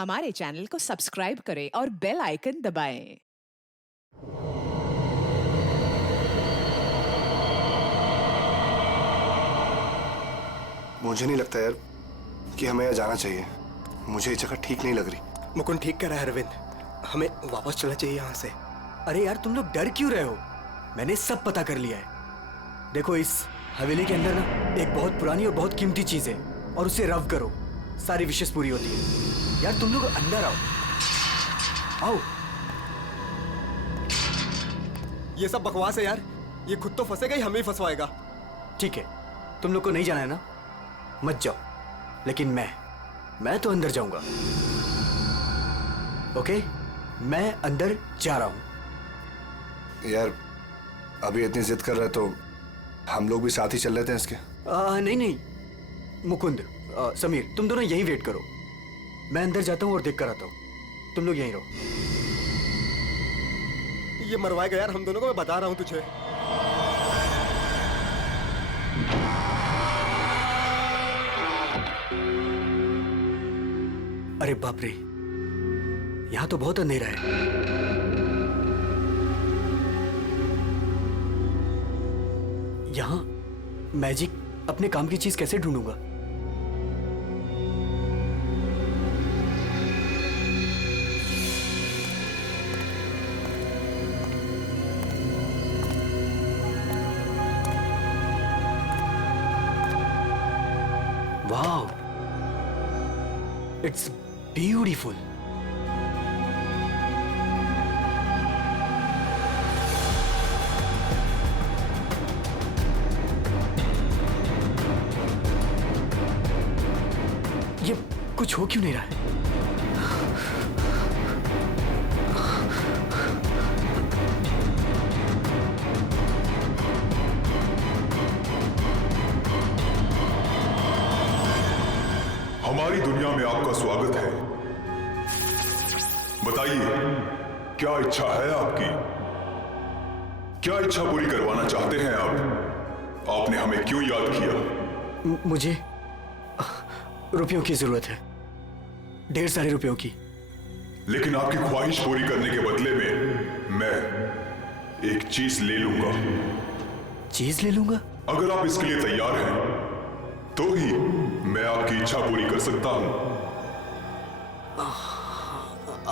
हमारे चैनल को सब्सक्राइब करें और बेल आइकन दबाएं। मुझे नहीं लगता यार कि हमें यहाँ जाना चाहिए। मुझे ये जगह ठीक नहीं लग रही। मुकुंद ठीक कह रहा है अरविंद, हमें वापस चलना चाहिए यहाँ से। अरे यार तुम लोग डर क्यों रहे हो? मैंने सब पता कर लिया है। देखो इस हवेली के अंदर ना एक बहुत पुरानी और बहुत कीमती चीज है और उसे रव करो, सारी विशेष पूरी होती है। यार तुम लोग अंदर आओ, आओ। ये सब बकवास है यार, ये खुद तो फंसेगा ही हमें ही फंसवाएगा। ठीक है, तुम लोग को नहीं जाना है ना, मत जाओ, लेकिन मैं तो अंदर जाऊंगा। ओके, मैं अंदर जा रहा हूं। यार अभी इतनी जिद कर रहे तो हम लोग भी साथ ही चल लेते हैं इसके। नहीं मुकुंद, समीर, तुम दोनों यहीं वेट करो। मैं अंदर जाता हूं और देख कर आता हूं, तुम लोग यहीं रहो। ये मरवाएगा यार हम दोनों को, मैं बता रहा हूं तुझे। अरे बाप रे, यहां तो बहुत अंधेरा है। यहां मैजिक अपने काम की चीज कैसे ढूंढूंगा? Wow, it's beautiful. ये कुछ हो क्यों नहीं रहा है? हमारी दुनिया में आपका स्वागत है। बताइए, क्या इच्छा है आपकी? क्या इच्छा पूरी करवाना चाहते हैं आप? आपने हमें क्यों याद किया? मुझे रुपयों की जरूरत है, ढेर सारे रुपयों की। लेकिन आपकी ख्वाहिश पूरी करने के बदले में मैं एक चीज ले लूंगा। चीज ले लूंगा? अगर आप इसके लिए तैयार हैं तो ही मैं आपकी इच्छा पूरी कर सकता हूं।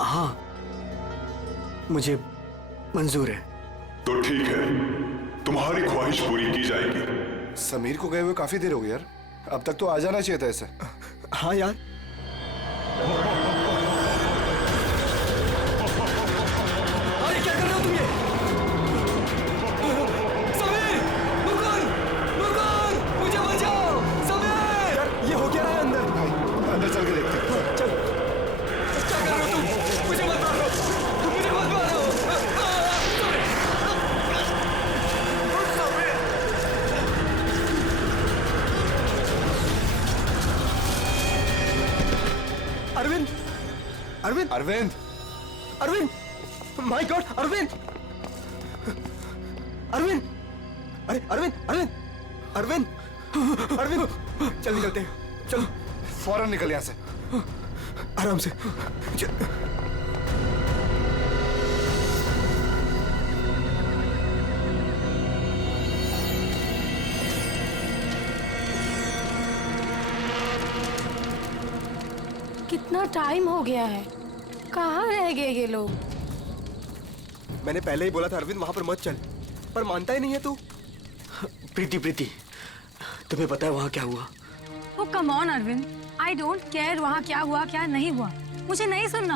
हाँ, मुझे मंजूर है। तो ठीक है, तुम्हारी ख्वाहिश पूरी की जाएगी। समीर को गए हुए काफी देर हो गई यार, अब तक तो आ जाना चाहिए था इसे। हाँ यार, अरे क्या कर रहे हो तुम? ये समीर, मुकुंद, मुकुंद, मुझे बचाओ। समीर, यार ये हो क्या रहा है अंदर? भाई अंदर चल के देखते हैं। चल, क्या कर रहे हो तुम? मुझे मत मारो, मुझे मत मारो। अरविंद, अरविंद, अरविंद, अरविंद, माय गॉड, अरविंद, अरविंद, अरे अरविंद, अरविंद, अरविंद, अरविंद, चल निकलते हैं, चलो फौरन निकल यहाँ से। आराम से। कितना टाइम हो गया है, कहाँ रह गए ये लोग? मैंने पहले ही बोला था अरविंद वहां पर मत चल, पर मानता ही नहीं है तू। प्रीति, तुम्हें पता है वहां क्या हुआ? Oh come on Arvind, I don't care वहाँ क्या हुआ क्या नहीं हुआ, मुझे नहीं सुनना।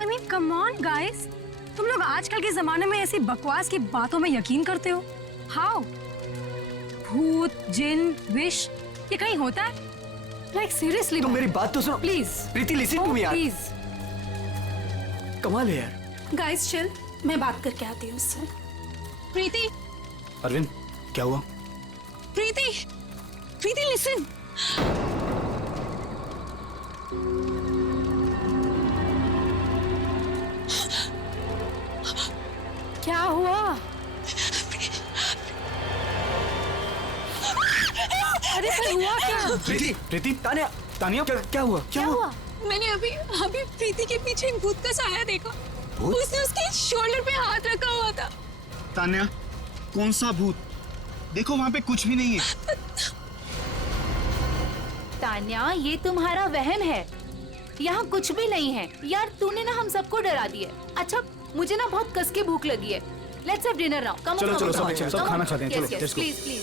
I mean come on guys, तुम लोग आजकल के जमाने में ऐसी बकवास की बातों में यकीन करते हो? हाउ? भूत, जिन, विश, ये कहीं होता है? लाइक सीरियसली तुम मेरी बात तो सुनो please. Preeti, listen to me यार। प्लीज कमाल है यार। गाइस चिल, मैं बात करके आती हूँ उससे। प्रीति, अरविंद क्या हुआ? प्रीति, प्रीति लिसन। क्या हुआ? अरे फिर हुआ क्या? प्रीति, तानिया, क्या हुआ? क्या हुआ? मैंने अभी अभी प्रीति के पीछे एक भूत का साया देखा। उसने उसके शोल्डर पे हाथ रखा हुआ था। तान्या, कौन सा भूत? देखो वहाँ पे कुछ भी नहीं है। तान्या, ये तुम्हारा वहम है, यहाँ कुछ भी नहीं है। यार तूने ना हम सबको डरा दिया। अच्छा, मुझे ना बहुत कस के भूख लगी है। Let's have dinner now. Come चलो, सब खाना खाते हैं। चलो, let's go. Please please.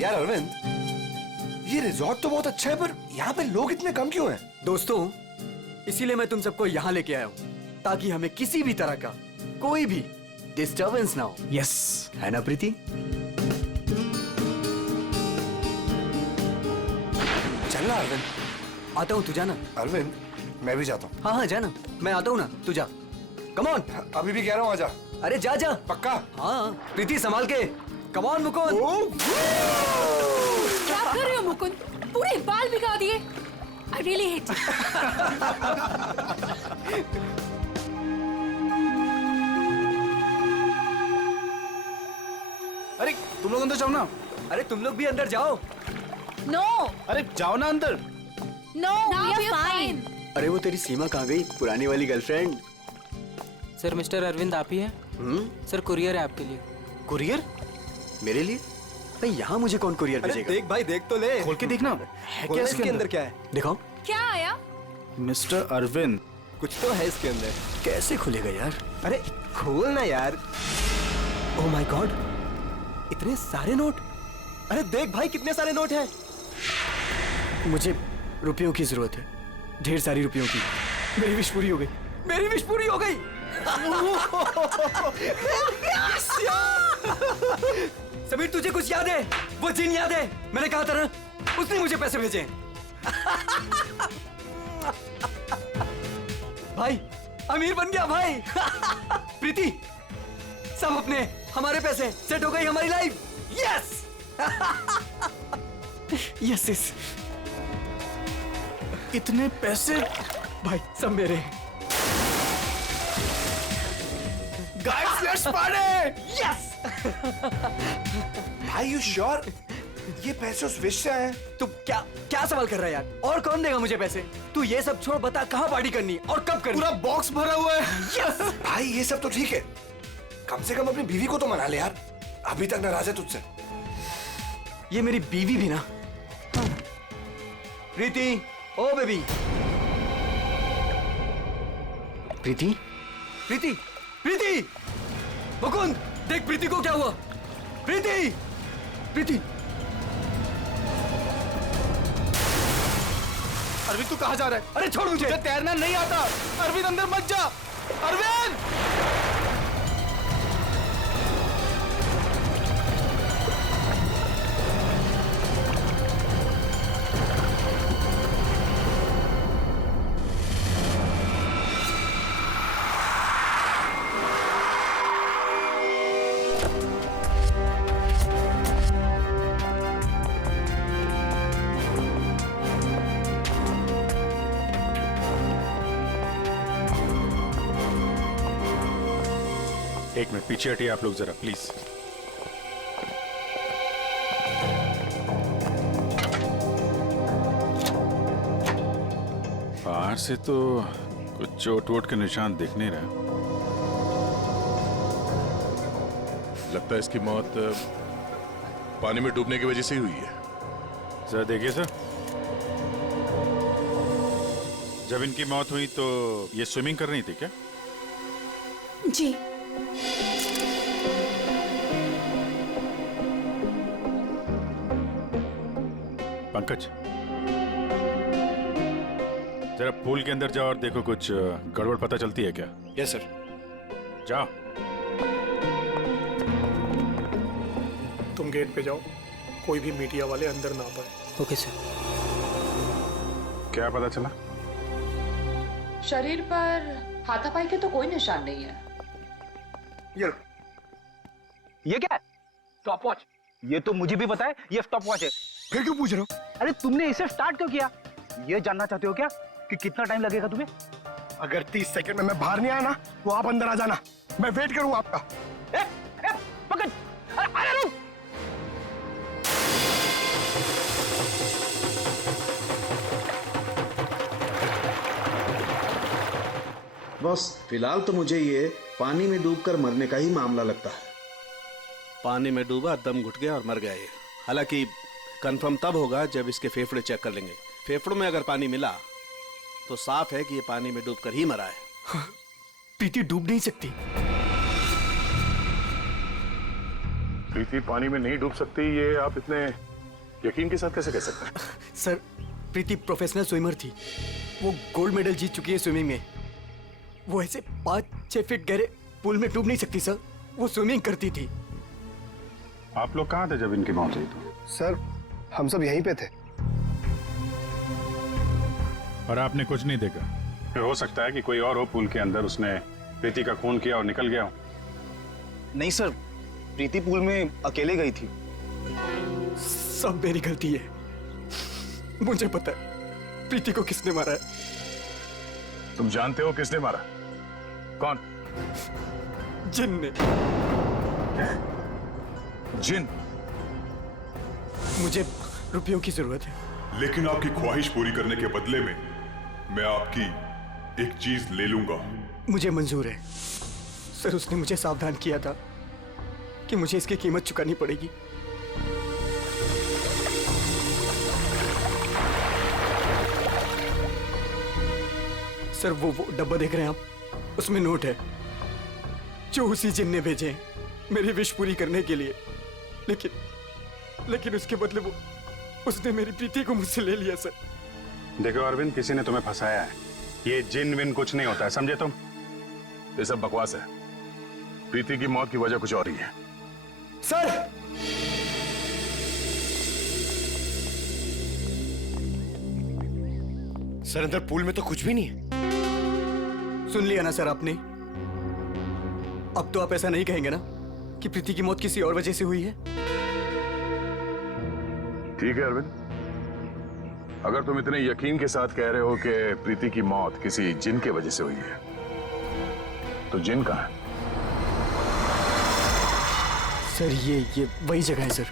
यार अरविंद, ये रिजॉर्ट तो बहुत अच्छा है, पर यहाँ पे लोग इतने कम क्यों हैं? दोस्तों, इसीलिए मैं तुम सबको यहाँ लेके आया हूँ, ताकि हमें किसी भी तरह का कोई भी डिस्टर्बेंस ना हो। यस, है ना प्रीति? चलना अरविंद। आता हूँ, तू जाना। अरविंद, मैं भी जाता हूँ। हाँ हाँ, जाना। मैं आता हूँ ना, तू जा। Come on. अभी भी कह रहा हूँ, आजा। अरे जा जा। पक्का? हाँ, प्रीति संभाल के। Come on Mukund. क्या कर रहे हो मुकुंद? पूरे बाल भिगा दिए। I really hate you. अरे तुम लोग अंदर जाओ ना। अरे तुम लोग भी अंदर जाओ। नो अरे जाओ ना अंदर। No, Now we we are are fine. अरे वो तेरी सीमा कहाँ गई, पुरानी वाली गर्लफ्रेंड? सर, मिस्टर अरविंद आप ही हैं? सर, कुरियर है आपके लिए। कुरियर? मेरे लिए? भाई यहाँ मुझे कौन कुरियर भेजेगा? देख भाई, देख तो ले। खोल के देखना। है क्या इसके अंदर? क्या है? दिखाओ। क्या आया? मिस्टर अरविंद। कुछ तो है इसके अंदर। कैसे खुलेगा यार? अरे खोल ना यार। ओह माय गॉड, इतने सारे नोट। अरे देख भाई, कितने सारे नोट हैं। मुझे रुपयों की जरूरत है, ढेर सारी रुपयों की। मेरी विश पूरी हो गई। मेरी विश पूरी हो गई। समीर, तुझे कुछ याद है? वो जिन याद है? मैंने कहा था ना, उसने मुझे पैसे भेजे। भाई, अमीर बन गया भाई। प्रीति, सब अपने हमारे पैसे, सेट हो गई हमारी लाइफ। Yes yes yes. इतने पैसे? भाई सब मेरे। Guys, let's party. यस। भाई यू श्योर ये पैसे उस विश से आए हैं? तू क्या क्या सवाल कर रहा है यार? और कौन देगा मुझे पैसे? तू ये सब छोड़, बता कहाँ पार्टी करनी है और कब करनी? पूरा बॉक्स भरा हुआ है। यस। भाई ये सब तो ठीक है, कम से कम अपनी बीवी को तो मना ले यार, अभी तक नाराज है तुझसे। ये मेरी बीवी भी ना। प्रीति, ओ बेबी। प्रीति, प्रीति, प्रीति। मुकुंद, देख प्रीति को क्या हुआ। प्रीति, प्रीति। अरविंद, तू कहाँ जा रहा है? अरे छोड़ मुझे। तुझे तैरना नहीं आता। अरविंद, अंदर मत जा। अरविंद! एक मिनट पीछे हटिए आप लोग जरा प्लीज। बाहर से तो कुछ चोट वोट के निशान दिख नहीं रहा। लगता है इसकी मौत पानी में डूबने की वजह से ही हुई है। जरा देखिए सर, जब इनकी मौत हुई तो ये स्विमिंग कर रही थी क्या? जी। पंकज, जरा पूल के अंदर जाओ और देखो कुछ गड़बड़ पता चलती है क्या? Yes sir. जाओ। तुम गेट पे जाओ, कोई भी मीडिया वाले अंदर ना पाए। Okay sir. क्या पता चला? शरीर पर हाथापाई के तो कोई निशान नहीं है। ये क्या है? Stop watch. ये तो मुझे भी पता है, ये स्टॉप वॉच है। फिर क्यों पूछ रहे हो? अरे तुमने इसे स्टार्ट क्यों किया? ये जानना चाहते हो क्या कि कितना टाइम लगेगा तुम्हें? अगर 30 सेकंड में मैं बाहर नहीं आया ना, तो आप अंदर आ जाना, मैं वेट करूंगा आपका। पकड़। अरे रुक। बस फिलहाल तो मुझे ये पानी में डूबकर मरने का ही मामला लगता है। पानी में डूबा, दम घुट गया और मर गया ये। हालांकि कंफर्म तब होगा जब इसके फेफड़े चेक कर लेंगे। फेफड़ों में अगर पानी मिला तो साफ है कि ये पानी में डूबकर ही मरा है। प्रीति डूब नहीं सकती। प्रीति पानी में नहीं डूब सकती, ये आप इतने यकीन के साथ कैसे कह सकते हैं? सर, प्रीति प्रोफेशनल स्विमर थी। वो गोल्ड मेडल जीत चुकी है स्विमिंग में। वो ऐसे 5-6 फीट गहरे पूल में डूब नहीं सकती सर। वो स्विमिंग करती थी। आप लोग कहाँ थे जब इनकी मौत हुई? तो सर, हम सब यहीं पे थे। और आपने कुछ नहीं देखा? फिर हो सकता है कि कोई और हो पूल के अंदर, उसने प्रीति का खून किया और निकल गया हो। नहीं सर, प्रीति पूल में अकेले गई थी। सब मेरी गलती है। मुझे पता है प्रीति को किसने मारा है। तुम जानते हो किसने मारा? कौन? जिन ने। जिन? मुझे रुपयों की जरूरत है। लेकिन आपकी ख्वाहिश पूरी करने के बदले में मैं आपकी एक चीज ले लूंगा। मुझे मंजूर है सर। उसने मुझे सावधान किया था कि मुझे इसकी कीमत चुकानी पड़ेगी। सर, वो डब्बा देख रहे हैं आप? उसमें नोट है जो उसी जिन ने भेजे हैं मेरी विश पूरी करने के लिए। लेकिन उसके बदले उसने मेरी प्रीति को मुझसे ले लिया सर। देखो अरविंद, किसी ने तुम्हें फंसाया है। ये जिन विन कुछ नहीं होता है, समझे तुम? ये सब बकवास है। प्रीति की मौत की वजह कुछ और ही है। सर, सर अंदर पूल में तो कुछ भी नहीं है। सुन लिया ना सर आपने? अब तो आप ऐसा नहीं कहेंगे ना कि प्रीति की मौत किसी और वजह से हुई है? ठीक है अरविंद, अगर तुम इतने यकीन के साथ कह रहे हो कि प्रीति की मौत किसी जिन के वजह से हुई है, तो जिन कहाँ है? सर, ये वही जगह है सर।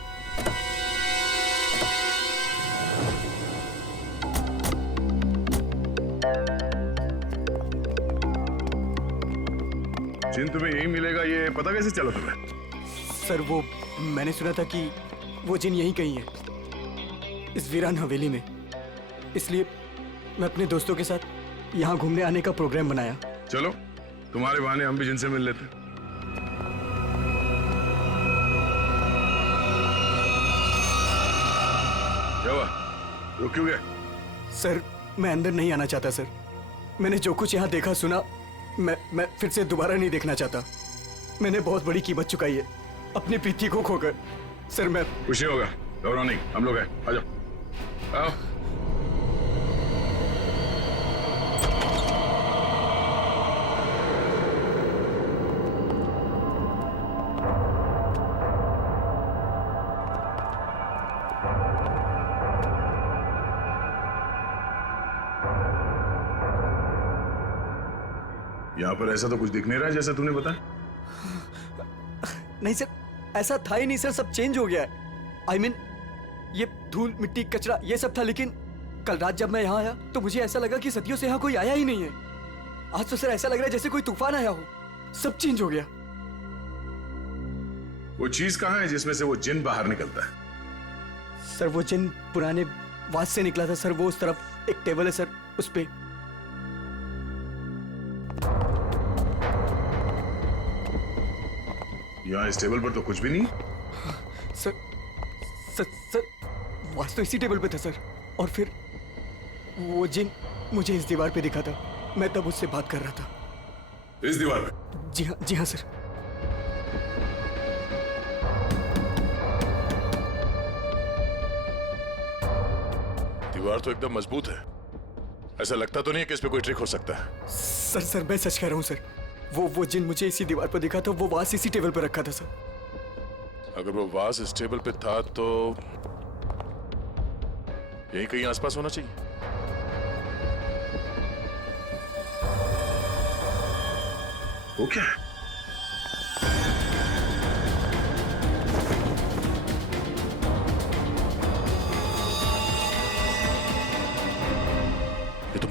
जिन तुम्हें यही मिलेगा, ये पता कैसे चला तुम्हें? सर, वो मैंने सुना था कि वो जिन यहीं कहीं है, इस वीरान हवेली में। इसलिए मैं अपने दोस्तों के साथ यहाँ घूमने आने का प्रोग्राम बनाया। चलो, तुम्हारे बहाने हम भी जिनसे मिल लेते। क्या हुआ? रुक क्यों गए? सर, मैं अंदर नहीं आना चाहता सर। मैंने जो कुछ यहाँ देखा सुना, मैं फिर से दोबारा नहीं देखना चाहता। मैंने बहुत बड़ी कीमत चुकाई है अपनी प्रीति को खोकर। सर, मैं कुछ नहीं होगा, घबराओ नहीं, हम लोग हैं। आ जाओ, आओ। यहाँ पर ऐसा तो कुछ दिख नहीं रहा है जैसा तूने बताया। नहीं सर, ऐसा था ही नहीं सर। सब चेंज हो गया है। I mean, ये धूल मिट्टी कचरा ये सब था, लेकिन कल रात जब मैं यहाँ आया तो मुझे ऐसा लगा कि सदियों से यहाँ कोई आया ही नहीं है। आज तो सर ऐसा लग रहा है जैसे कोई तूफान आया हो। सब चेंज हो गया। वो चीज कहाँ है जिसमें से वो जिन बाहर निकलता है? सर, वो जिन पुराने वास से निकला था सर। वो उस तरफ एक टेबल है सर, उस पे। यहाँ इस टेबल पर तो कुछ भी नहीं। सर, वास तो इसी टेबल पे था सर। और फिर वो जिन मुझे इस दीवार पे दिखा था। मैं तब उससे बात कर रहा था। इस दीवार पे? जी हाँ सर। दीवार तो एकदम मजबूत है। ऐसा लगता तो नहीं है कि इस पे कोई ट्रिक हो सकता है। सर, मैं सच कह रहा हूँ सर। वो जिन मुझे इसी दीवार पर दिखा था। वो वास इसी टेबल पर रखा था सर। अगर वो वास इस टेबल पे था तो यहीं कहीं आसपास होना चाहिए। वो क्या है?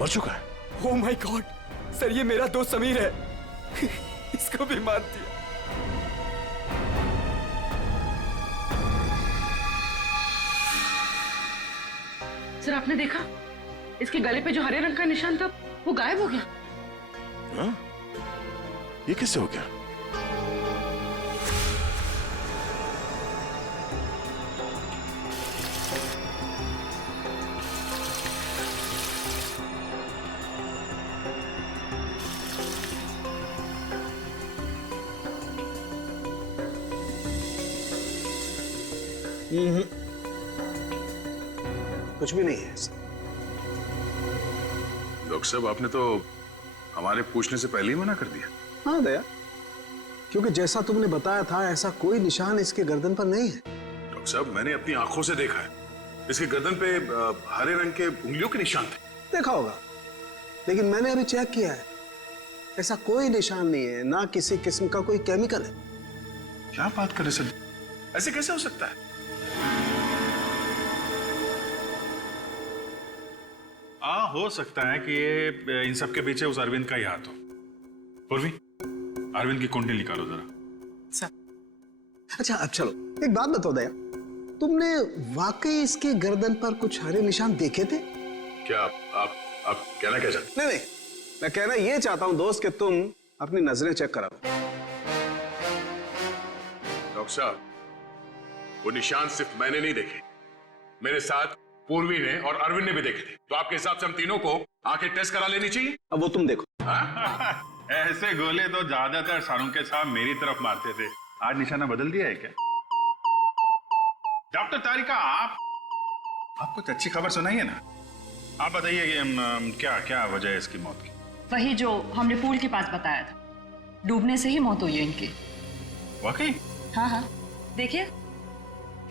मर चुका है। ओह माय गॉड सर, ये मेरा दोस्त समीर है। इसको भी मार दिया। सर आपने देखा इसके गले पे जो हरे रंग का निशान था वो गायब हो गया। हाँ? ये किससे हो गया? कुछ भी नहीं है ऐसा। डॉक्टर साहब आपने तो हमारे पूछने से पहले ही मना कर दिया। हाँ दया, क्योंकि जैसा तुमने बताया था ऐसा कोई निशान इसके गर्दन पर नहीं है। डॉक्टर साहब मैंने अपनी आंखों से देखा है, इसके गर्दन पे हरे रंग के उंगलियों के निशान थे। देखा होगा, लेकिन मैंने अभी चेक किया है, ऐसा कोई निशान नहीं है, ना किसी किस्म का कोई केमिकल है। क्या बात कर रहे सर, ऐसे कैसे हो सकता है? हो सकता है कि ये इन सब के पीछे उस अरविंद का ही हाथ हो। पूर्वी, अरविंद की कुंडली निकालो जरा। अच्छा अब चलो एक बात बताओ दया, तुमने वाकई इसके गर्दन पर कुछ हरे निशान देखे थे? क्या आप कहना क्या चाहते? नहीं, मैं कहना ये चाहता हूं दोस्त कि तुम अपनी नजरें चेक करा लो। डॉक्टर साहब, वो निशान सिर्फ मैंने नहीं देखे, मेरे साथ पूर्वी ने और अरविंद ने भी देखे थे। तो आपके हिसाब से हम तीनों को आंखें टेस्ट करा लेनी चाहिए। अब वो तुम देखो। ऐसे गोले तो ज्यादातर शाहरुख के साहब मेरी तरफ मारते थे, आज निशाना बदल दिया है क्या? डॉक्टर तारिका, आप कुछ अच्छी खबर सुनाइए ना। आप बताइए कि क्या क्या वजह है इसकी मौत की? वही जो हमने पूल के पास बताया था, डूबने से ही मौत हुई है इनकी। वाकई? हाँ, देखिए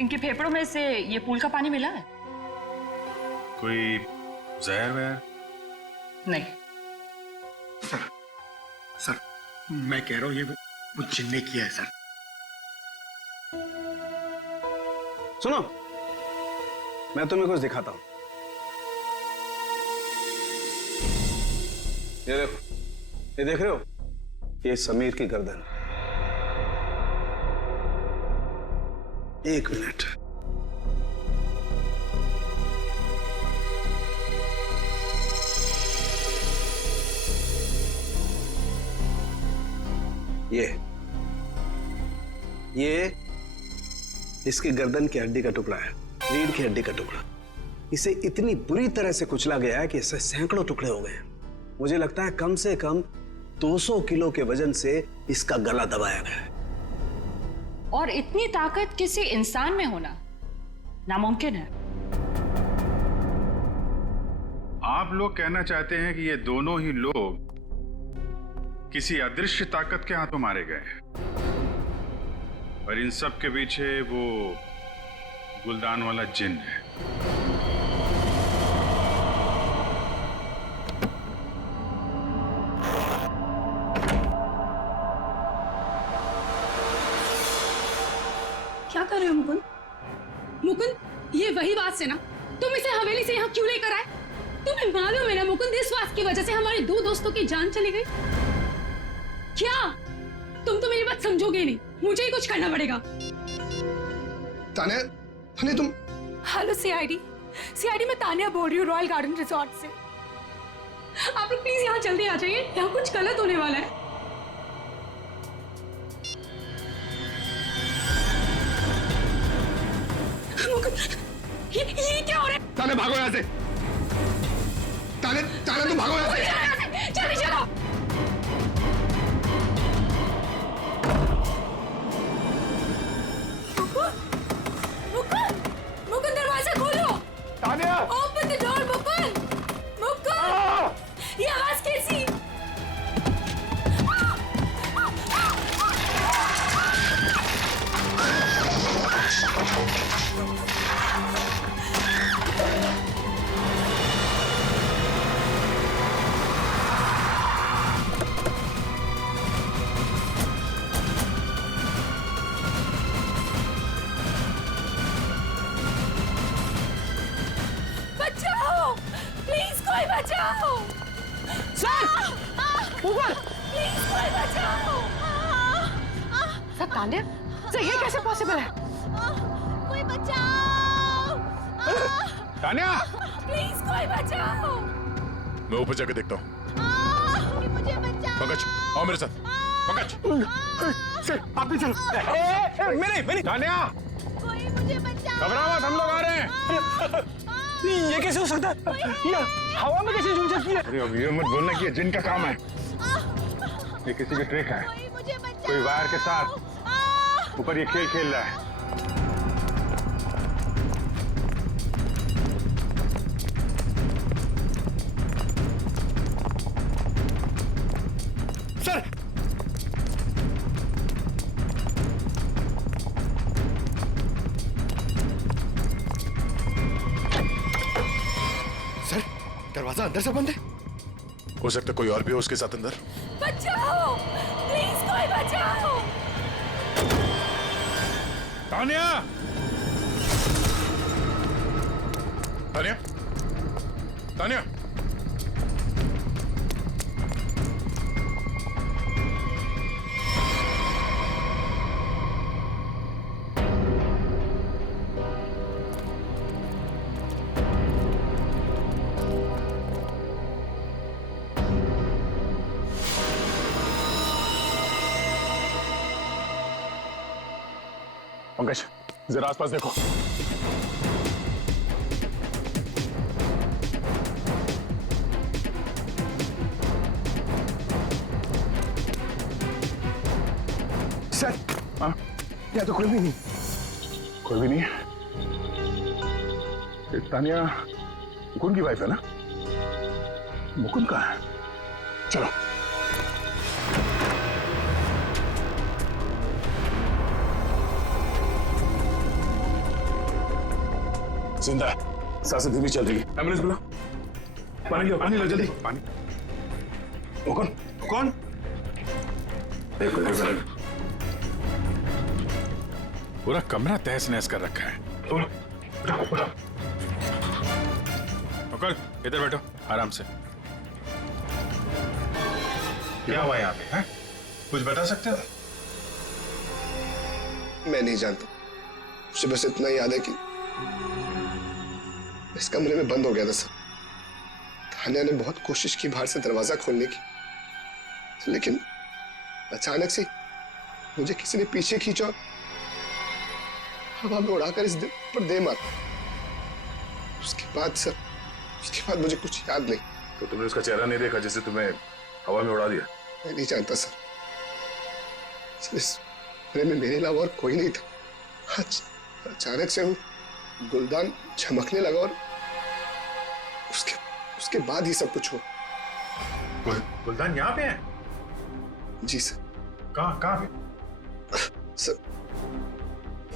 इनके फेफड़ों में से ये पूल का पानी मिला है। कोई जहर वहर? नहीं सर, मैं कह रहा हूं ये वो जिन ने किया है सर। सुनो, मैं तुम्हें कुछ दिखाता हूं। ये देखो, ये देख रहे हो, ये समीर की गर्दन। एक मिनट, ये इसकी गर्दन की हड्डी का टुकड़ा है, रीढ़ की हड्डी का टुकड़ा। इसे इतनी बुरी तरह से कुचला गया है कि इससे सैकड़ों टुकड़े हो गए। मुझे लगता है कम से कम 200 किलो के वजन से इसका गला दबाया गया है। और इतनी ताकत किसी इंसान में होना नामुमकिन है। आप लोग कहना चाहते हैं कि ये दोनों ही लोग किसी अदृश्य ताकत के हाथों मारे गए हैं, और इन सब के पीछे वो गुलदान वाला जिन है। क्या कर रहे हो मुकुंद? मुकुंद, ये वही बात से ना तुम इसे हवेली से यहाँ क्यों लेकर आए? तुम्हें मालूम है ना मुकुंद, इस बात की वजह से हमारे 2 दोस्तों की जान चली गई। क्या तुम तो मेरी बात समझोगे नहीं, मुझे ही कुछ करना पड़ेगा। तान्या तुम। हेलो सीआईडी, मैं तान्या बोल रही हूँ रॉयल गार्डन रिजॉर्ट से। आप लोग प्लीज यहाँ जल्दी आ जाइए, यहाँ कुछ गलत होने वाला है। ये क्या हो रहा है? तान्या भागो यहाँ से। तान्या तुम भागो यहाँ से। जल्दी चलो। मुकुंद, दरवाजा खोलो। Tanya, open the door Mukund. ये आवाज कैसी? कोई बचाओ। सर ऊपर प्लीज कोई बचाओ। सर तान्या, सर ये कैसे पॉसिबल है? कोई बचाओ। तान्या, प्लीज कोई बचाओ। मैं ऊपर जाके देखता हूँ। मुझे बचाओ। पंकज, आओ मेरे साथ। पंकज, सर आप भी चलो। मैं नहीं। तान्या, कोई मुझे बचाओ। घबराओ मत, हम लोग आ रहे हैं। ये कैसे हो सकता है? ये हवा में कैसे झूल सकती है? अरे अब ये मत बोलना कि ये जिन का काम है। ये किसी की ट्रिक है। कोई वायर के साथ ऊपर ये खेल खेल रहा है। सर, सर, दरवाजा अंदर से बंद है। हो सकता है कोई और भी हो उसके साथ अंदर। बचाओ, प्लीज कोई बचाओ। तान्या, तान्या, तान्या, पंकज, जरा आसपास देखो। सर, हाँ, या तो कोई भी नहीं। कोई भी नहीं है। ये तान्या मुकुंद की वाइफ है ना? मुकुंद कहाँ है? चलो। जिंदा है, सांसें धीमी चल रही है। एम्बुलेंस बुलाओ। पानी लो, पानी लो जल्दी। पानी। कौन? कौन? एक मिनट। पूरा कमरा तहस नहस कर रखा है। मुकुल, इधर बैठो आराम से। क्या हुआ यहाँ पे? हैं? कुछ बता सकते हो? मैं नहीं जानता, मुझे बस इतना याद है कि इस कमरे में बंद हो गया था सर। तान्या ने बहुत कोशिश की बाहर से दरवाजा खोलने की, लेकिन अचानक से मुझे किसी ने पीछे खींचा और हवा में उड़ाकर इस दिल पर दे मारा। उसके बाद मुझे कुछ याद नहीं। तो तुमने उसका चेहरा नहीं देखा जिसे तुम्हें हवा में उड़ा दिया? मैं नहीं जानता सर, इस कमरे में मेरे अलावा और कोई नहीं था। अचानक से वो गुलदान झमकने लगा और उसके बाद ही सब कुछ हुआ। गुलदान यहाँ पे है? जी सर। कहाँ पे? सर,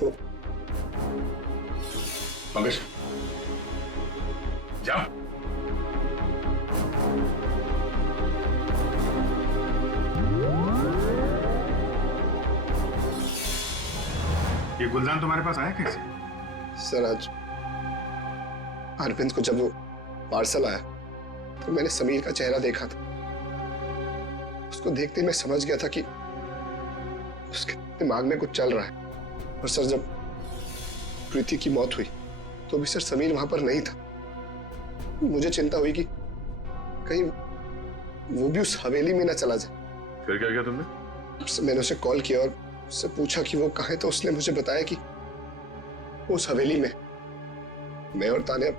वो पंकज, जाओ। ये गुलदान तुम्हारे पास आया कैसे? सर, आज अरविंद को जब वो पार्सल आया तो मैंने समीर का चेहरा देखा था। उसको देखते ही मैं समझ गया था कि उसके दिमाग में कुछ चल रहा है। और सर, जब प्रीति की मौत हुई तो भी सर समीर वहां पर नहीं था। मुझे चिंता हुई कि कहीं वो भी उस हवेली में ना चला जाए। फिर क्या किया तुमने? मैंने उसे कॉल किया और उससे पूछा कि वो कहाँ है, तो उसने मुझे बताया कि उस हवेली में। मैं और तान्या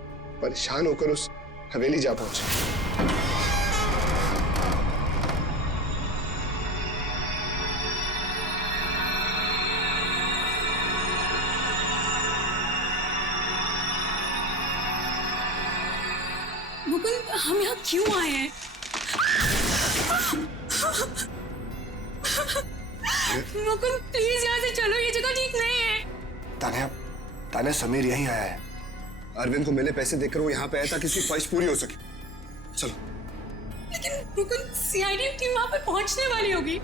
परेशान होकर उस हवेली जा पहुंचे। मुकुंद, हम यहाँ क्यों आए हैं? मुकुंद, प्लीज यहाँ से चलो, ये जगह ठीक नहीं है। तान्या, समीर यहीं आया है। अरविंद को मैंने पैसे देकर वो यहाँ पे आया ताकि उसकी ख्वाहिश पूरी हो सके। चलो। लेकिन मुकुंद, सीआईडी टीम वहाँ पे पहुँचने वाली होगी।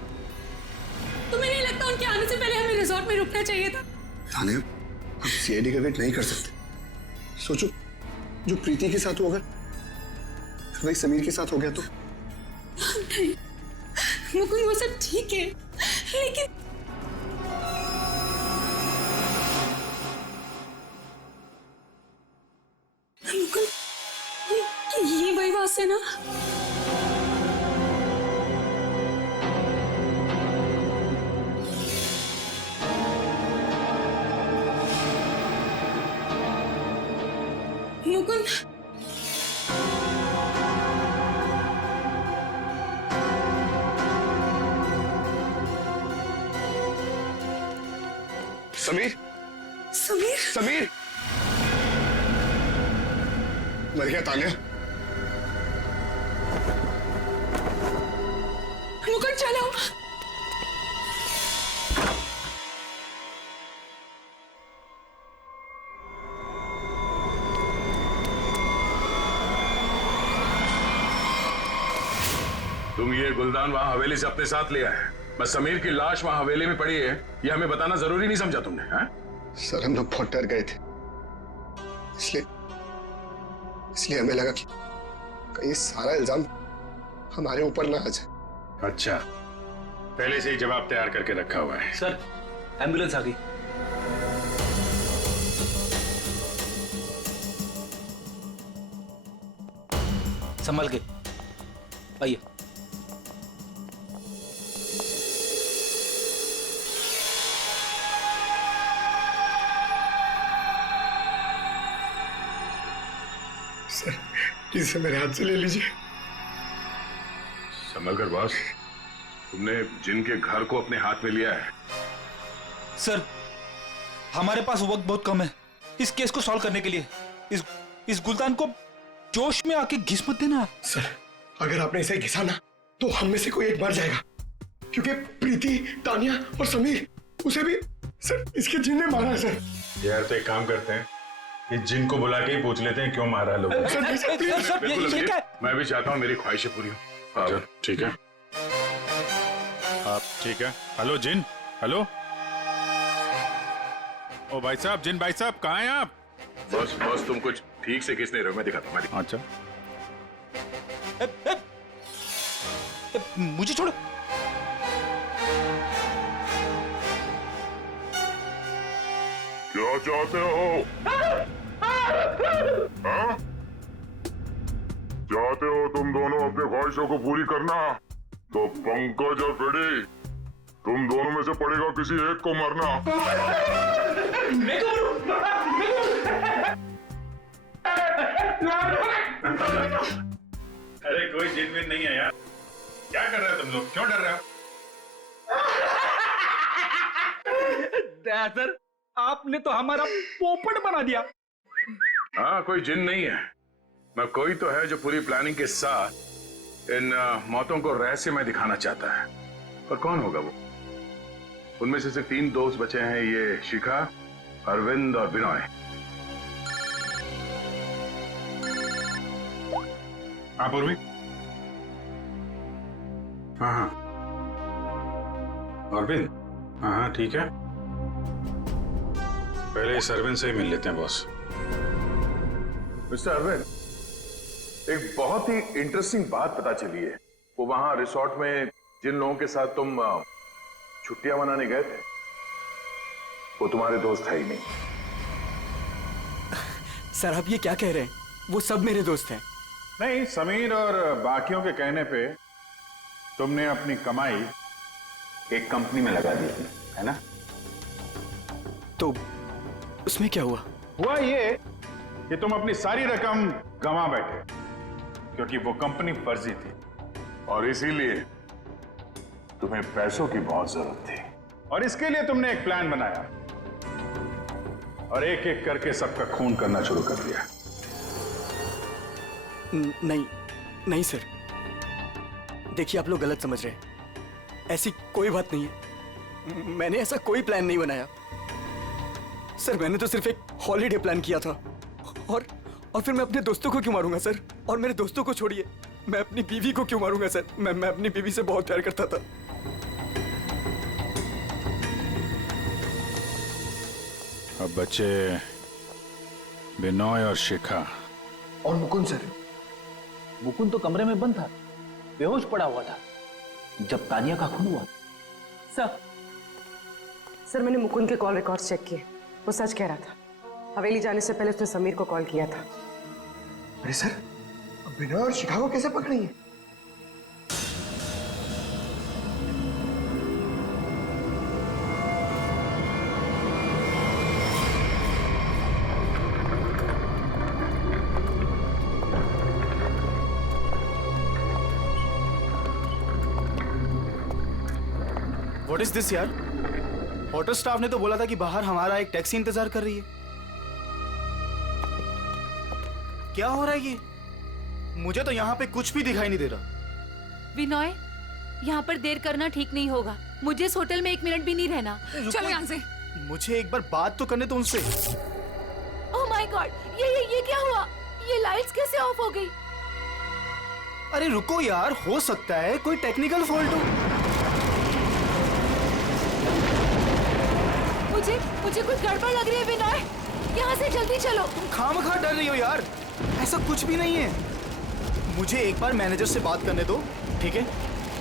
तुम्हें नहीं लगता उनके आने से पहले हमें रिजॉर्ट में रुकना चाहिए था? तान्या, हम सीआईडी का वेट नहीं कर सकते। सोचो, जो प्रीति के साथ हो, अगर वही समीर के साथ हो गया तो? नहीं मुकुंद, वो सब ठीक है, लेकिन मुकुंद, ये वही बात है ना? मुकुंद, समीर, समीर, समीर मर गया तान्या। मुकुंद चलो। तुम ये गुलदान वहां हवेली से अपने साथ लिया है, बस समीर की लाश वहां हवेली में पड़ी है, ये हमें बताना जरूरी नहीं समझा तुमने? हाँ? सर हम लोग बहुत डर गए थे, इसलिए हमें लगा कि कहीं सारा इल्जाम हमारे ऊपर ना आ जाए। अच्छा, पहले से ही जवाब तैयार करके रखा हुआ है। सर एम्बुलेंस आ गई। संभल के आइए। सर इसे मेरे हाथ से ले लीजिए। संभल कर बॉस, तुमने जिनके घर को अपने हाथ में लिया है। सर हमारे पास वक्त बहुत कम है इस केस को सॉल्व करने के लिए। इस गुलदान को जोश में आके घिस मत देना। सर अगर आपने इसे घिसा ना तो हम में से कोई एक मर जाएगा, क्योंकि प्रीति, तानिया और समीर, उसे भी सर इसके जिन ने मारा है। सर यार तो एक काम करते हैं, कि जिन को बुला के ही पूछ लेते हैं क्यों मारा लोगों ने। मैं भी चाहता हूँ मेरी ख्वाहिशें पूरी हो। अच्छा ठीक है, आप ठीक है। हेलो जिन, हेलो। ओ भाई साहब, जिन भाई साहब कहाँ हैं आप? बस बस तुम कुछ ठीक से किस नहीं रहे हो, मैं दिखाता हूँ। अच्छा मुझे छोड़ो। क्या चाहते हो? हाँ? चाहते हो तुम दोनों अपने ख्वाहिशों को पूरी करना, तो पंकज और फ्रेडी, तुम दोनों में से पड़ेगा किसी एक को मरना। अरे कोई जिन विन नहीं है यार, क्या कर रहे हो तुम लोग, क्यों डर रहे हो? सर आपने तो हमारा पोपट बना दिया। हाँ कोई जिन नहीं है, मैं कोई तो है जो पूरी प्लानिंग के साथ इन मौतों को रहस्यमय दिखाना चाहता है। पर कौन होगा वो? उनमें से सिर्फ 3 दोस्त बचे हैं, ये शिखा, अरविंद और विनय। आप उर्वी? हाँ हाँ अरविंद, हाँ हाँ ठीक है। पहले इस अरविंद से ही मिल लेते हैं बॉस। मिस्टर अरविंद, एक बहुत ही इंटरेस्टिंग बात पता चली है। वो वहां रिसोर्ट में जिन लोगों के साथ तुम छुट्टियां मनाने गए थे, वो तुम्हारे दोस्त है ही नहीं। सर आप ये क्या कह रहे हैं? वो सब मेरे दोस्त हैं। नहीं, समीर और बाकियों के कहने पे तुमने अपनी कमाई एक कंपनी में लगा दी थी, है ना? तो उसमें क्या हुआ? हुआ ये कि तुम अपनी सारी रकम गंवा बैठे, क्योंकि वो कंपनी फर्जी थी और इसीलिए तुम्हें पैसों की बहुत जरूरत थी। और इसके लिए तुमने एक प्लान बनाया और एक एक करके सबका खून करना शुरू कर दिया। नहीं नहीं सर, देखिए आप लोग गलत समझ रहे हैं। ऐसी कोई बात नहीं है, मैंने ऐसा कोई प्लान नहीं बनाया। सर मैंने तो सिर्फ एक हॉलीडे प्लान किया था, और फिर मैं अपने दोस्तों को क्यों मारूंगा सर? और मेरे दोस्तों को छोड़िए, मैं अपनी बीवी को क्यों मारूंगा सर? मैं अपनी बीवी से बहुत प्यार करता था। अब बच्चे विनय और शिखा और मुकुंद सर। मुकुंद तो कमरे में बंद था, बेहोश पड़ा हुआ था जब तानिया का खून हुआ। सर मैंने मुकुंद के कॉल रिकॉर्ड्स चेक किए, वो सच कह रहा था। हवेली जाने से पहले उसने समीर को कॉल किया था। अरे सर, अब विनय और शिखा को कैसे पकड़ी है? व्हाट इज दिस यार? होटल स्टाफ ने तो बोला था कि बाहर हमारा एक टैक्सी इंतजार कर रही है। क्या हो रहा है ये? मुझे तो यहाँ पे कुछ भी दिखाई नहीं दे रहा। विनय, यहाँ पर देर करना ठीक नहीं होगा। मुझे इस होटल में 1 मिनट भी नहीं रहना। चलो यहाँ से। मुझे एक बार बात तो करने दो उनसे। ओह माय गॉड, ये क्या हुआ? ये लाइट्स कैसे ऑफ हो गई? अरे रुको यार, हो सकता है कोई टेक्निकल फॉल्ट हो। मुझे कुछ गड़बड़ लग रही है विनय, यहाँ से जल्दी चलो। तुम खामखा डर रही हो यार, ऐसा कुछ भी नहीं है। मुझे एक बार मैनेजर से बात करने दो, ठीक है?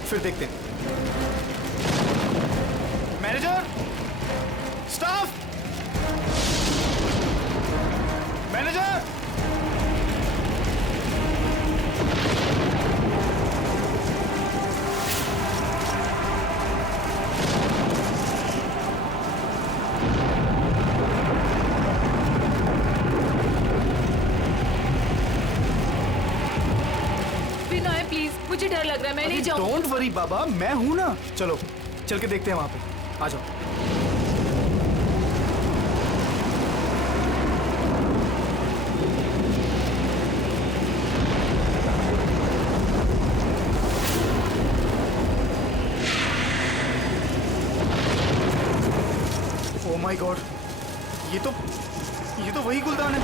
फिर देखते हैं। Manager, staff, manager. मुझे डर लग रहा है, मैं नहीं जाऊँ। डोंट वरी बाबा, मैं हूं ना। चलो चल के देखते हैं वहां पे। आ जाओ। ओह माय गॉड, ये तो वही गुलदान है।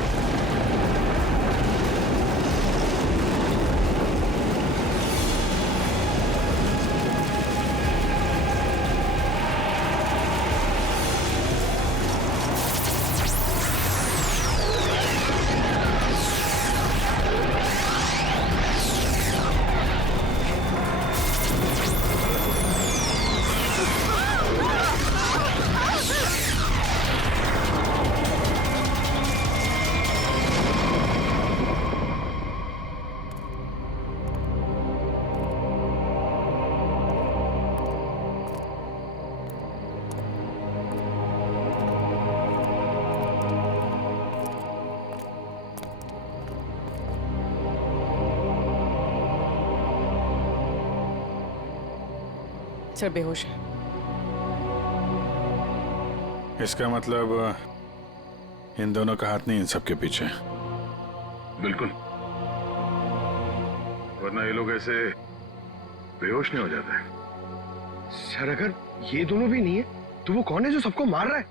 सर बेहोश है। इसका मतलब इन दोनों का हाथ नहीं इन सबके पीछे। बिल्कुल, वरना ये लोग ऐसे बेहोश नहीं हो जाते। सर अगर ये दोनों भी नहीं है तो वो कौन है जो सबको मार रहा है?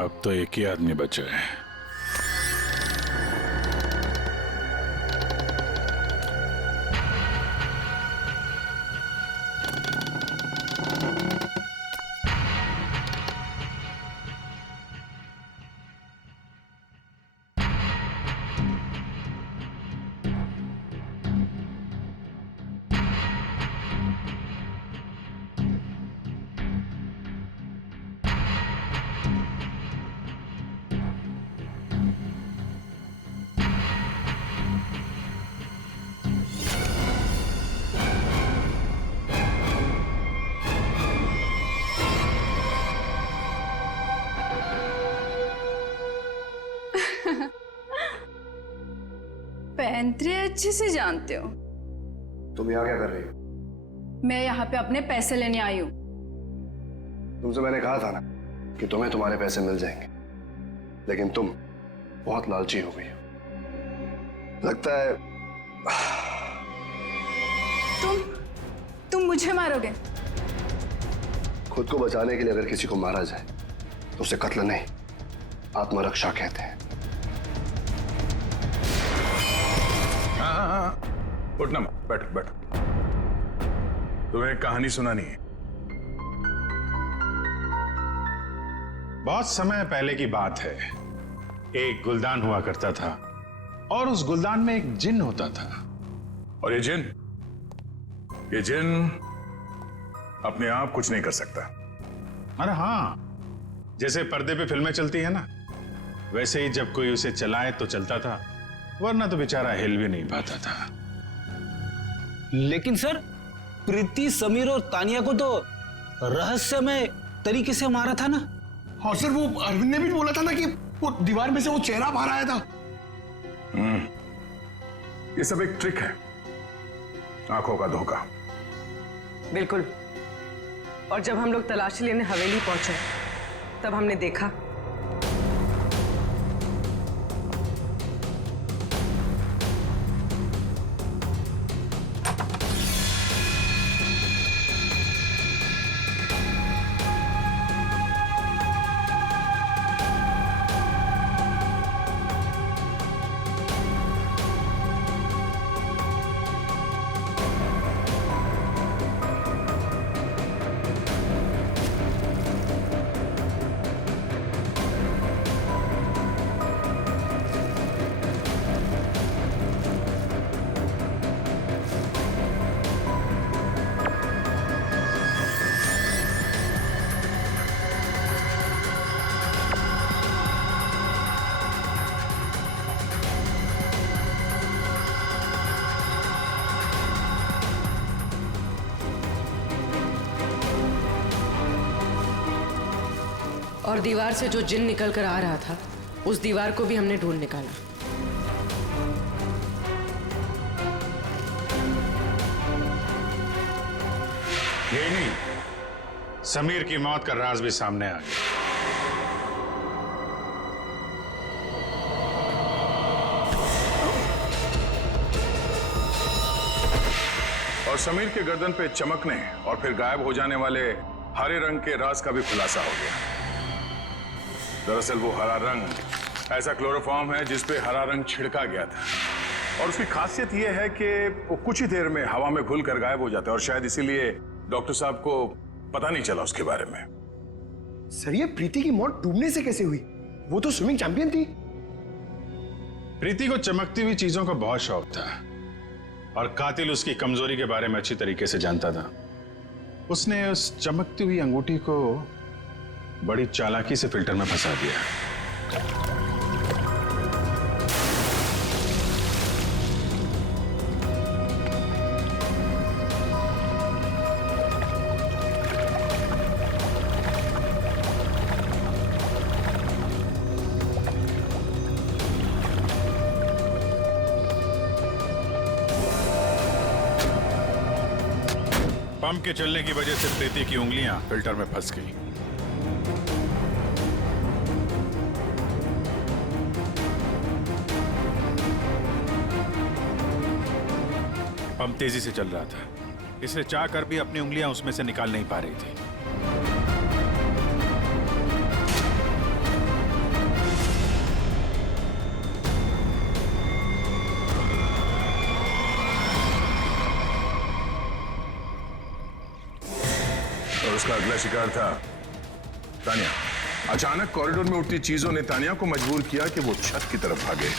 अब तो एक ही आदमी बचा है। पैंतरे अच्छे से जानते हो। तुम यहाँ क्या कर रही हो? मैं यहाँ पे अपने पैसे लेने आई हूँ। तुमसे मैंने कहा था ना कि तुम्हें तुम्हारे पैसे मिल जाएंगे, लेकिन तुम बहुत लालची हो गई हो। लगता है तुम मुझे मारोगे? खुद को बचाने के लिए अगर किसी को मारा जाए तो उसे कत्ल नहीं, आत्मरक्षा कहते हैं। हाँ, उठना मत, बैठो बैठो। तुम्हें एक कहानी सुनानी है। बहुत समय पहले की बात है। एक गुलदान हुआ करता था और उस गुलदान में एक जिन होता था। और ये जिन अपने आप कुछ नहीं कर सकता। अरे हाँ, जैसे पर्दे पे फिल्में चलती है ना, वैसे ही जब कोई उसे चलाए तो चलता था, वरना तो बेचारा हिल भी नहीं पाता था। लेकिन सर, प्रीति, समीर और तानिया को तो रहस्यमय तरीके से मारा था ना। और सर वो अरविंद ने भी बोला था ना कि वो दीवार में से वो चेहरा बाहर आया था। ये सब एक ट्रिक है, आंखों का धोखा। बिल्कुल। और जब हम लोग तलाशी लेने हवेली पहुंचे तब हमने देखा और दीवार से जो जिन निकल कर आ रहा था, उस दीवार को भी हमने ढूंढ निकाला। यही नहीं, समीर की मौत का राज भी सामने आ गया। और समीर के गर्दन पे चमकने और फिर गायब हो जाने वाले हरे रंग के राज का भी खुलासा हो गया। दरअसल वो हरा रंग ऐसा क्लोरोफॉर्म है जिस पे हरा रंग छिड़का गया था, और उसकी खासियत यह है कि वो कुछ ही देर में हवा में घुल कर गायब हो जाता है, और शायद इसीलिए डॉक्टर साहब को पता नहीं चला उसके बारे में। सर ये प्रीति की मौत डूबने से कैसे हुई? वो तो स्विमिंग चैंपियन थी। प्रीति को चमकती हुई चीजों का बहुत शौक था और कातिल उसकी कमजोरी के बारे में अच्छी तरीके से जानता था। उसने उस चमकती हुई अंगूठी को बड़ी चालाकी से फिल्टर में फंसा दिया। पंप के चलने की वजह से प्रीति की उंगलियां फिल्टर में फंस गई। पंप तेजी से चल रहा था, इसलिए चाहकर भी अपनी उंगलियां उसमें से निकाल नहीं पा रही थी। और उसका अगला शिकार था तानिया। अचानक कॉरिडोर में उठती चीजों ने तानिया को मजबूर किया कि वो छत की तरफ भागे।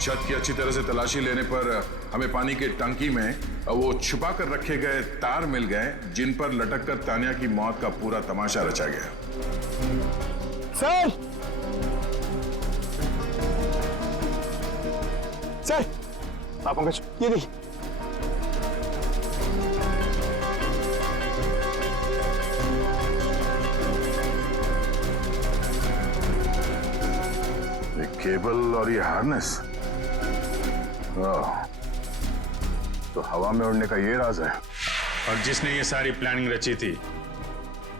छत की अच्छी तरह से तलाशी लेने पर हमें पानी के टंकी में वो छुपा कर रखे गए तार मिल गए, जिन पर लटक कर तानिया की मौत का पूरा तमाशा रचा गया। सर! सर! आप पंकज, ये देखिए। ये केबल और ये हार्नेस, तो हवा में उड़ने का ये राज है। और जिसने ये सारी प्लानिंग रची थी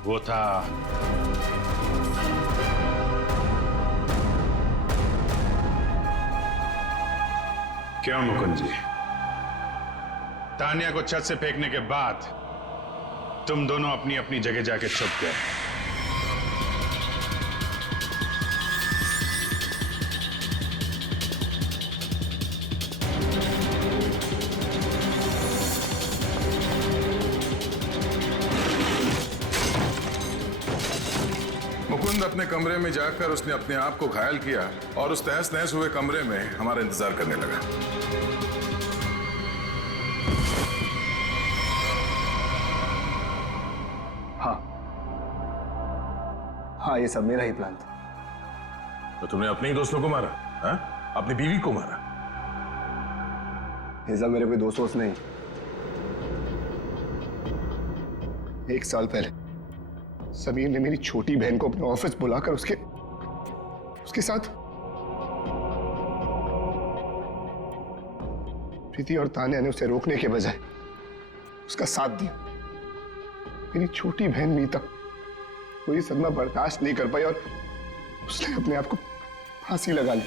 वो था क्यों मुकुंद जी, तानिया को छत से फेंकने के बाद तुम दोनों अपनी अपनी जगह जाके छुप गए। मुकुंद अपने कमरे में जाकर उसने अपने आप को घायल किया और उस तहस नहस हुए कमरे में हमारा इंतजार करने लगा। हाँ, ये सब मेरा ही प्लान था। तो तुमने अपने ही दोस्तों को मारा? हा? अपनी बीवी को मारा? ये सब मेरे कोई दोस्त नहीं। 1 साल पहले समीर ने मेरी छोटी बहन को अपने ऑफिस बुलाकर उसके साथ प्रीति और तान्या ने उसे रोकने के बजाय उसका साथ दिया। मेरी छोटी बहन मीता कोई सदमा बर्दाश्त नहीं कर पाई और उसने अपने आप को फांसी लगा ली।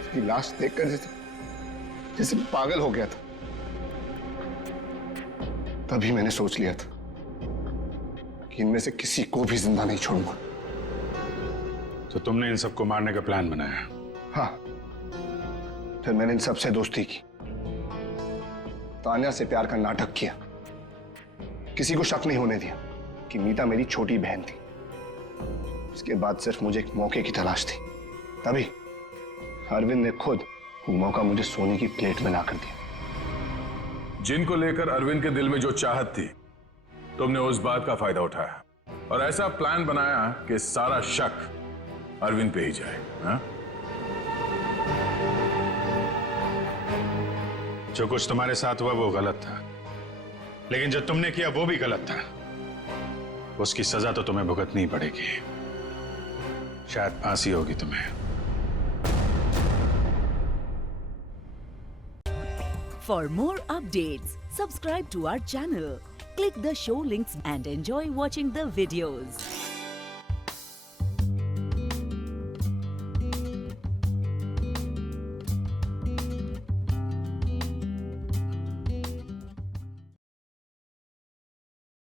उसकी लाश देखकर जैसे पागल हो गया था। तभी मैंने सोच लिया था कि इनमें से किसी को भी जिंदा नहीं छोड़ूंगा। तो तुमने इन सबको मारने का प्लान बनाया? हाँ, फिर मैंने इन सबसे दोस्ती की, तान्या से प्यार का नाटक किया, किसी को शक नहीं होने दिया कि मीता मेरी छोटी बहन थी। इसके बाद सिर्फ मुझे एक मौके की तलाश थी, तभी अरविंद ने खुद वो मौका मुझे सोने की प्लेट में लाकर दिया। जिनको लेकर अरविंद के दिल में जो चाहत थी, तुमने उस बात का फायदा उठाया और ऐसा प्लान बनाया कि सारा शक अरविंद पे ही जाए। हा? जो कुछ तुम्हारे साथ हुआ वो गलत था, लेकिन जो तुमने किया वो भी गलत था। उसकी सजा तो तुम्हें भुगतनी पड़ेगी, शायद फांसी होगी तुम्हें। For more updates, subscribe to our channel, click the show links and enjoy watching the videos.